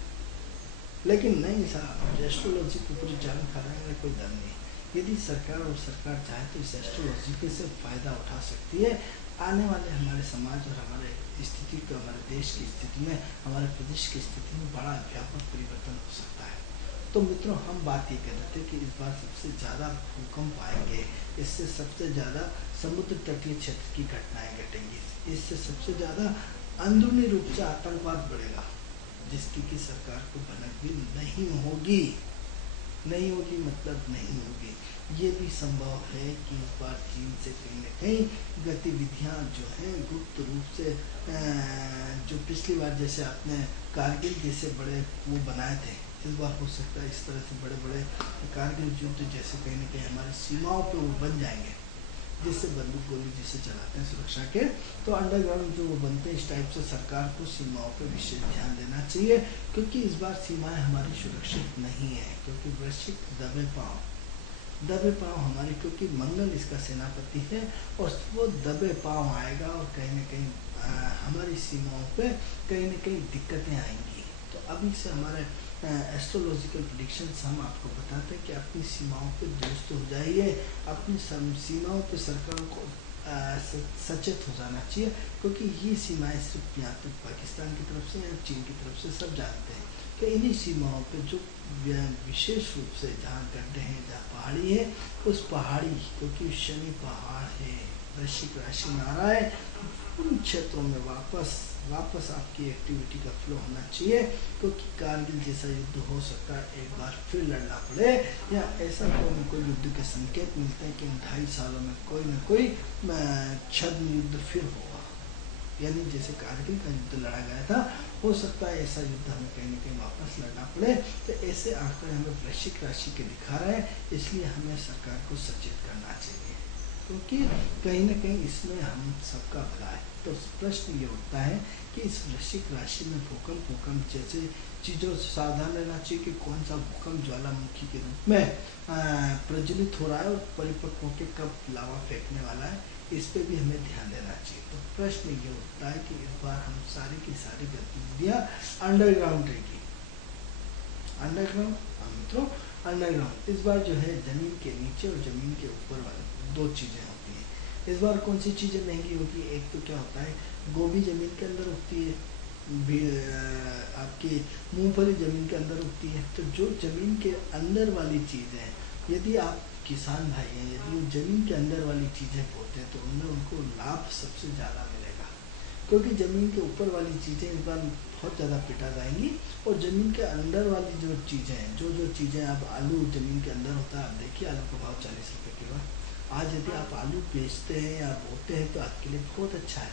लेकिन नहीं साहब एस्ट्रोलॉजी को पूरी जान खा रहे हैं, कोई दम नहीं। यदि सरकार चाहे तो इस एस्ट्रोलॉजी के से फायदा उठा सकती है। आने वाले हमारे समाज और हमारे स्थिति को, हमारे देश की स्थिति में, हमारे प्रदेश की स्थिति में बड़ा व्यापक परिवर्तन हो सकता है। तो मित्रों, हम बात ये कर रहे थे कि इस बार सबसे ज़्यादा भूकंप आएंगे, इससे सबसे ज़्यादा समुद्र तटीय क्षेत्र की घटनाएं घटेंगी, इससे सबसे ज़्यादा अंदरूनी रूप से आतंकवाद बढ़ेगा, जिसकी कि सरकार को भनक भी नहीं होगी। मतलब नहीं होगी। ये भी संभव है कि इस बार चीन से कहीं न कहीं गतिविधियां जो हैं गुप्त रूप से, जो पिछली बार जैसे आपने कारगिल जैसे बड़े वो बनाए थे, इस बार हो सकता है इस तरह से बड़े बड़े कारगिल युद्ध जैसे कहीं न कहीं हमारी सीमाओं पे वो बन जाएंगे, जिससे बंदूक गोली जिसे चलाते हैं सुरक्षा के, तो अंडरग्राउंड जो वो बनते हैं, इस टाइप से सरकार को सीमाओं पर विशेष ध्यान देना चाहिए, क्योंकि इस बार सीमाएं हमारी सुरक्षित नहीं है। क्योंकि वृश्चिक दबे पाँव हमारी, क्योंकि मंगल इसका सेनापति है और वो दबे पाँव आएगा और कहीं न कहीं हमारी सीमाओं पे कहीं न कहीं दिक्कतें आएंगी। तो अभी से हमारे एस्ट्रोलॉजिकल प्रेडिक्शंस हम आपको बताते हैं कि अपनी सीमाओं पे दुरुस्त हो जाइए, अपनी सीमाओं पे सरकारों को सचेत हो जाना चाहिए, क्योंकि ये सीमाएं सिर्फ यहाँ तक पाकिस्तान की तरफ से या चीन की तरफ से सब जानते हैं कि इन्हीं सीमाओं पे जो विशेष रूप से जहाँ गड्ढे हैं, जहाँ पहाड़ी है, उस पहाड़ी, क्योंकि शनि पहाड़ है, वृश्चिक राशि में आ रहा है, उन क्षेत्रों में वापस आपकी एक्टिविटी का फ्लो होना चाहिए, क्योंकि कारगिल जैसा युद्ध हो सकता है एक बार फिर लड़ना पड़े, या ऐसा कोई युद्ध के संकेत मिलते हैं कि इन 2.5 सालों में कोई न कोई छद्म युद्ध फिर होगा, यानी जैसे कारगिल का युद्ध लड़ा गया था, हो सकता है ऐसा युद्ध हमें कहीं न कहीं वापस लड़ना पड़े। तो ऐसे आंकड़े हमें वृश्चिक राशि के दिखा रहे हैं, इसलिए हमें सरकार को सचेत करना चाहिए, क्योंकि कहीं न कहीं इसमें हम सबका भला है। तो प्रश्न ये उठता है कि इस वृश्चिक राशि में भूकंप जैसे चीज़ों से सावधान रहना चाहिए कि कौन सा भूकंप ज्वालामुखी के रूप में प्रज्वलित हो रहा है और परिपक्व होकर कब लावा फेंकने वाला है, इस पे भी हमें ध्यान देना चाहिए। तो प्रश्न ये उठता है कि इस बार हम सारी की सारी गतिविधियाँ अंडरग्राउंड रहेगी। अंडरग्राउंड इस बार जो है जमीन के नीचे और जमीन के ऊपर वाली 2 चीज़ें होती हैं। इस बार कौन सी चीज़ें महंगी होगी? एक तो क्या होता है, गोभी जमीन के अंदर उगती है, आपकी मूंगफली जमीन के अंदर उगती है। तो जो जमीन के अंदर वाली चीज़ें, यदि आप किसान भाई हैं, यदि वो जमीन के अंदर वाली चीज़ें बोते हैं तो उनमें उनको लाभ सबसे ज़्यादा मिलेगा, क्योंकि ज़मीन के ऊपर वाली चीज़ें इस बार बहुत ज़्यादा पिटा जाएंगी, और ज़मीन के अंदर वाली जो चीज़ें हैं, जो चीज़ें, आप आलू ज़मीन के अंदर होता है, आप देखिए आलू का भाव 40 रुपये किलो है। आज यदि आप आलू बेचते हैं या बोते हैं तो आपके लिए बहुत अच्छा है,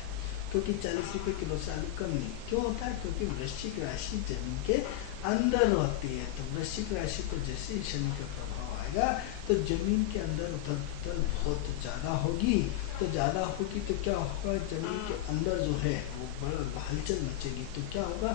क्योंकि 40 रुपये किलो से आलू कम नहीं। क्यों होता है? क्योंकि वृश्चिक राशि जमीन के अंदर होती है। तो वृश्चिक राशि पर जैसे ही शनि का प्रभाव आएगा तो जमीन के अंदर उथल पुथल बहुत ज़्यादा होगी। तो क्या होगा, जमीन के अंदर जो है वो बड़ा हलचल मचेगी। तो क्या होगा,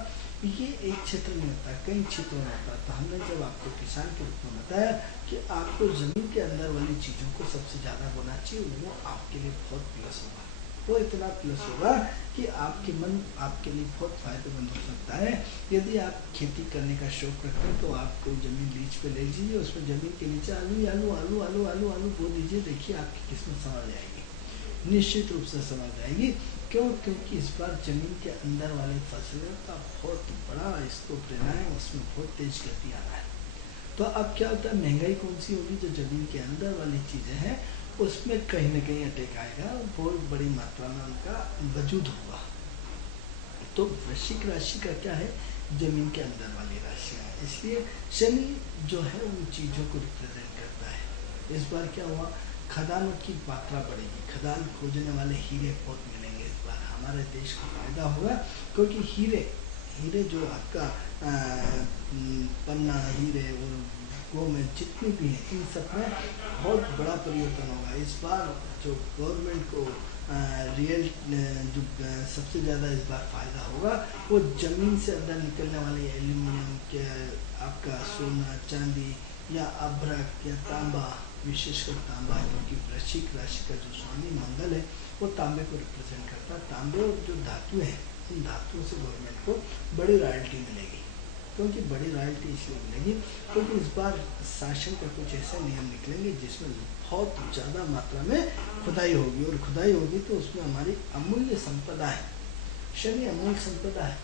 ये एक क्षेत्र में होता है, कई क्षेत्रों में होता है। तो हमने जब आपको किसान के रूप में बताया कि आपको ज़मीन के अंदर वाली चीज़ों को सबसे ज़्यादा बोना चाहिए, वो आपके लिए बहुत प्लस होगा। वो इतना प्लस होगा कि आपके लिए बहुत फायदेमंद हो सकता है। यदि आप खेती करने का शौक रखते हैं तो आप कोई ज़मीन लीज पे ले लीजिए, उसमें ज़मीन के नीचे आलू बो दीजिए, देखिए आपकी किस्मत संवर जाएगी, निश्चित रूप से संवर जाएगी। क्यों? क्योंकि इस बार ज़मीन के अंदर वाली फसलों का बहुत बड़ा इसको प्रेरणा है, उसमें बहुत तेज गति आ रहा है। तो अब क्या होता है, महंगाई कौन सी होगी? जो ज़मीन के अंदर वाली चीज़ें हैं उसमें कहीं न कहीं अटैक आएगा और बहुत बड़ी मात्रा में उनका वजूद होगा। तो वृश्चिक राशि का क्या है, जमीन के अंदर वाली राशियाँ है, इसलिए शनि जो है उन चीज़ों को रिप्रेजेंट करता है। इस बार क्या हुआ, खदानों की मात्रा बढ़ेगी, खदान खोजने वाले हीरे बहुत मिलेंगे। इस बार हमारे देश को फायदा होगा, क्योंकि हीरे जो आपका पन्ना हीरे और वो में जितनी भी हैं, इन सब में बहुत बड़ा परिवर्तन होगा। इस बार जो गवर्नमेंट को रियल जो सबसे ज़्यादा इस बार फ़ायदा होगा, वो ज़मीन से अंदर निकलने वाली एल्यूमिनियम के, आपका सोना चांदी या अभ्रक या तांबा, विशेषकर तांबा, क्योंकि वृश्चिक राशि का जो स्वामी मंगल है वो तांबे को रिप्रेजेंट करता है। तांबे और जो धातु है, उन धातुओं से गवर्नमेंट को बड़ी रॉयल्टी मिलेगी। क्योंकि बड़ी रॉयल्टी इसलिए मिलेगी क्योंकि इस बार शासन का कुछ ऐसे नियम निकलेंगे जिसमें बहुत ज़्यादा मात्रा में खुदाई होगी, और खुदाई होगी तो उसमें हमारी अमूल्य संपदा है, शनि अमूल्य संपदा है।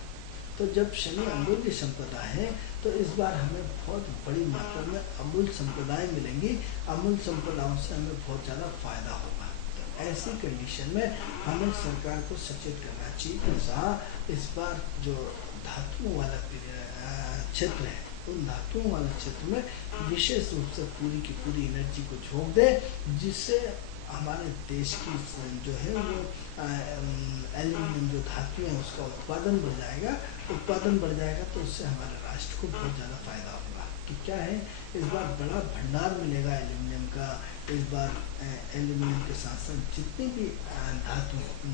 तो जब शनि अमूल्य संपदा है तो इस बार हमें बहुत बड़ी मात्रा में अमूल्य संपदाएं मिलेंगी, अमूल्य संपदाओं से हमें बहुत ज़्यादा फायदा होगा। तो ऐसी कंडीशन में हमें सरकार को सचेत करना चाहिए कि जहाँ इस बार जो धातुओं वाला क्षेत्र है, उन धातुओं वाले क्षेत्र में विशेष रूप से पूरी की पूरी एनर्जी को झोंक दे, जिससे हमारे देश की जो है वो एल्यूमिनियम जो धातु है उसका उत्पादन बढ़ जाएगा। उत्पादन बढ़ जाएगा तो उससे हमारे राष्ट्र को बहुत ज़्यादा फायदा होगा। कि क्या है, इस बार बड़ा भंडार मिलेगा एल्यूमिनियम का। इस बार एल्यूमिनियम के साथ साथ जितनी भी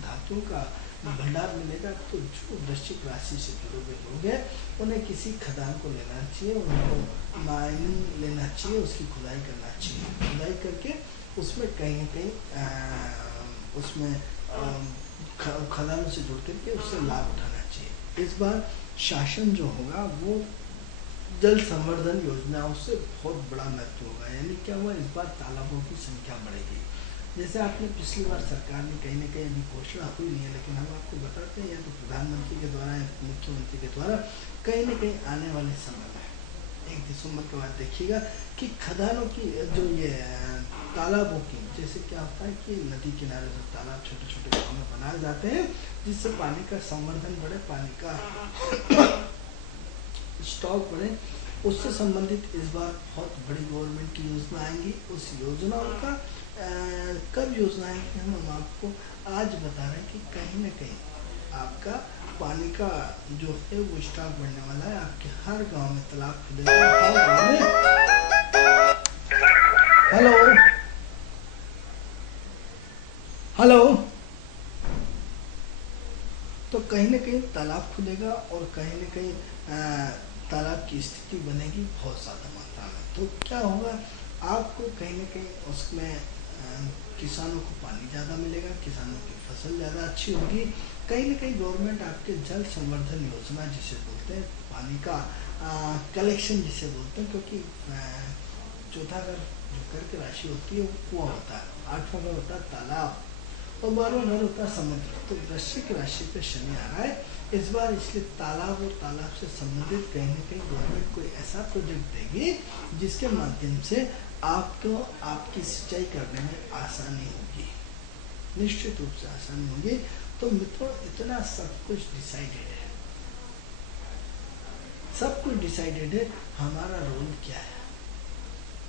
धातुओं का भंडार मिलेगा। तो जो वृश्चिक राशि से जुड़े हुए लोग हैं उन्हें किसी खदान को लेना चाहिए, उनको माइनिंग लेना चाहिए, उसकी खुदाई करना चाहिए। खुदाई करके उसमें कहीं न कहीं उसमें खदानों से जुड़ करके उससे लाभ उठाना चाहिए। इस बार शासन जो होगा वो जल संवर्धन योजनाओं से बहुत बड़ा महत्व होगा। यानी क्या हुआ, इस बार तालाबों की संख्या बढ़ेगी। जैसे आपने पिछली बार सरकार ने कहीं ना कहीं अभी घोषणा हुई नहीं है, लेकिन हम आपको बताते हैं या तो प्रधानमंत्री के द्वारा या मुख्यमंत्री के द्वारा कहीं ना कहीं आने वाले समय में 1 दिसंबर के बाद देखिएगा कि खदानों की जो ये तालाबों की, जैसे क्या होता है कि नदी किनारे जो तालाब छोटे छोटे गाँव में बनाए जाते हैं जिससे पानी का संवर्धन बढ़े, पानी का स्टॉक बढ़े, उससे संबंधित इस बार बहुत बड़ी गवर्नमेंट की योजना आएंगी। उस योजनाओं का कब योजना है कि हम आपको आज बता रहे हैं कि कहीं ना कहीं आपका पानी का जो है वो स्टॉक बढ़ने वाला है। आपके हर गांव में तालाब खुलेगा, हर गांव में। हेलो, तो कहीं ना कहीं तालाब खुलेगा और कहीं ना कहीं तालाब की स्थिति बनेगी बहुत ज़्यादा मात्रा में। तो क्या होगा, आपको कहीं ना कहीं उसमें किसानों को पानी ज़्यादा मिलेगा, किसानों की फसल ज़्यादा अच्छी होगी। कहीं ना कहीं गवर्नमेंट आपके जल संवर्धन योजना जिसे बोलते हैं, पानी का कलेक्शन जिसे बोलते हैं, क्योंकि चौथा घर जो कर की राशि होती है वो कुआं होता है, 8वां घर होता है तालाब और 12वां घर होता है समुद्र। तो वृश्चिक राशि पे शनि आ रहा है इस बार, इसलिए तालाब और तालाब से संबंधित कहीं ना कहीं गवर्नमेंट कोई ऐसा प्रोजेक्ट देगी जिसके माध्यम से आपको आपकी सिंचाई करने में आसानी होगी, निश्चित रूप से आसानी होगी। तो मित्रों, इतना सब कुछ डिसाइडेड है, सब कुछ डिसाइडेड है। हमारा रोल क्या है,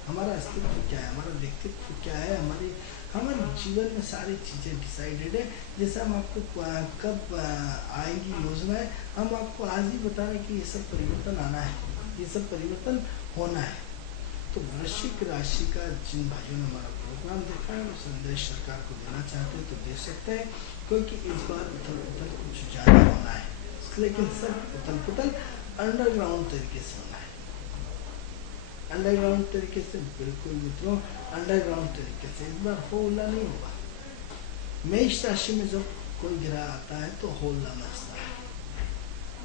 हमारा अस्तित्व क्या है, हमारा व्यक्तित्व क्या है, हमारे जीवन में सारी चीज़ें डिसाइडेड है। जैसे हम आपको कब आएगी योजनाएं, हम आपको आज ही बता रहे हैं कि ये सब परिवर्तन आना है, ये सब परिवर्तन होना है। तो वृश्चिक राशि का जिन भाइयों ने हमारा प्रोग्राम देखा है वो संदेश सरकार को देना चाहते हैं तो दे सकते हैं, क्योंकि इस बार उथल पुथल कुछ ज़्यादा होना है, लेकिन सब उथल पुथल अंडरग्राउंड तरीके से होना है। अंडरग्राउंड तरीके से, बिल्कुल मित्रों, अंडरग्राउंड तरीके से इस बार होला नहीं होगा। मेष राशि में जब कोई ग्रह आता है तो होला मचता है।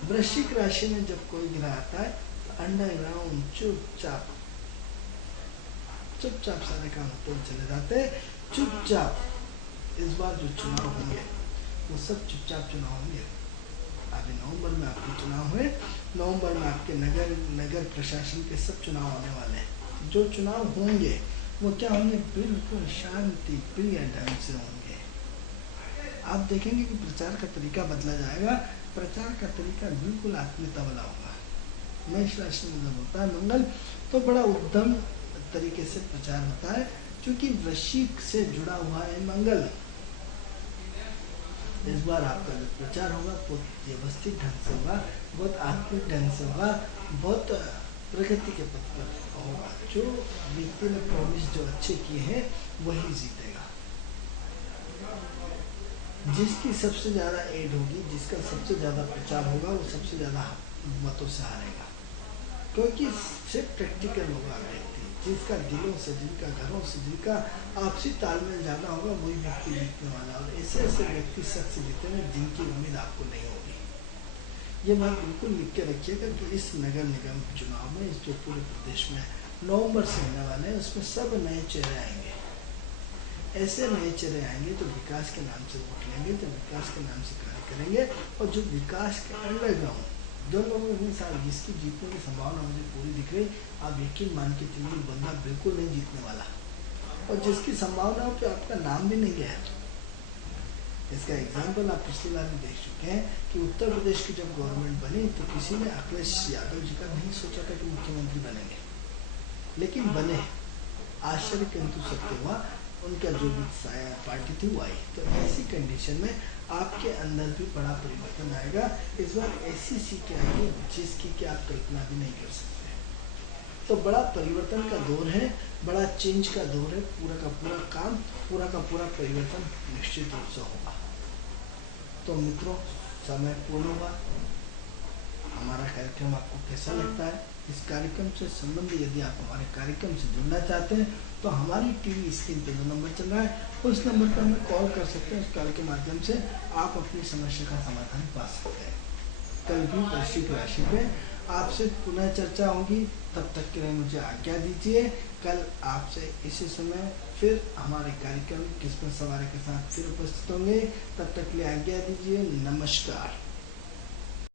वृश्चिक राशि में जब कोई ग्रह आता है तो अंडरग्राउंड चुपचाप सारे काम होते चले जाते हैं। चुपचाप इस बार जो चुनाव होंगे वो सब चुपचाप चुनाव होंगे। अभी नवंबर में आपके चुनाव हुए, नवंबर में आपके नगर प्रशासन के सब चुनाव होने वाले हैं। जो चुनाव होंगे वो क्या होंगे, बिल्कुल शांति प्रिय ढंग से होंगे। आप देखेंगे कि प्रचार का तरीका बदला जाएगा, प्रचार का तरीका बिल्कुल आत्मीयता वाला होगा। मेष राशि में जब होता है मंगल तो बड़ा उद्यम तरीके से प्रचार होता है, क्योंकि वृश्चिक से जुड़ा हुआ है मंगल। इस बार आपका जो प्रचार होगा बहुत व्यवस्थित ढंग से होगा, बहुत आत्मिक ढंग से होगा, बहुत प्रगति के पथ पर होगा। जो व्यक्ति ने प्रॉमिस जो अच्छे किए हैं वही जीतेगा। जिसकी सबसे ज़्यादा एड होगी, जिसका सबसे ज़्यादा प्रचार होगा वो सबसे ज़्यादा मतों से हारेगा, क्योंकि सिर्फ प्रैक्टिकल होगा व्यक्ति। जिसका दिलों से, जिनका घरों से, जिनका आपसी तालमेल ज़्यादा होगा वही व्यक्ति जीतने वाला। और ऐसे ऐसे व्यक्ति सच से जीतेंगे जिनकी उम्मीद आपको नहीं होगी। ये बात बिल्कुल लिख के रखिएगा कि इस नगर निगम चुनाव में, इस जो पूरे प्रदेश में नवंबर से होने वाले हैं, उसमें सब नए चेहरे आएंगे। ऐसे नए चेहरे आएंगे जो विकास के नाम से वोट लेंगे, जो विकास के नाम से कार्य करेंगे, और जो विकास के अंडरग्राउंड जो लोगों के साथ जिसकी जीतने की संभावना मुझे पूरी दिख रही, आप यकीन मान के चलिए बंदा बिल्कुल नहीं जीतने वाला, और जिसकी संभावना हो कि आपका नाम भी नहीं गया। इसका एग्जाम्पल आप पिछली बार भी देख चुके हैं कि उत्तर प्रदेश की जब गवर्नमेंट बनी तो किसी ने अखिलेश यादव जी का नहीं सोचा था कि मुख्यमंत्री बनेंगे, लेकिन बने। आश्चर्य किंतु सत्य हुआ, उनका जो भी पार्टी थी वो आई। तो ऐसी कंडीशन में आपके अंदर भी बड़ा परिवर्तन आएगा। इस बार ऐसी सीटें आएंगी जिसकी कि आप कल्पना भी नहीं कर सकते। तो बड़ा परिवर्तन का दौर है, बड़ा चेंज का दौर है। पूरा का पूरा काम, पूरा का पूरा परिवर्तन निश्चित रूप से होगा। तो मित्रों, समय पूर्ण हुआ। हमारा कार्यक्रम आपको कैसा लगता है? इस कार्यक्रम से संबंधित यदि आप हमारे कार्यक्रम से जुड़ना चाहते हैं तो हमारी टीवी स्क्रीन पर जो नंबर चल रहा है उस नंबर पर हमें कॉल कर सकते हैं। उस कॉल के माध्यम से आप अपनी समस्या का समाधान पा सकते हैं। कल भी वृश्चिक राशि पे आपसे पुनः चर्चा होगी। तब तक के लिए मुझे आज्ञा दीजिए। कल आपसे इसी समय फिर हमारे कार्यक्रम किस्मत सवारी के साथ फिर उपस्थित होंगे। तब तक के लिए आज्ञा दीजिए। नमस्कार।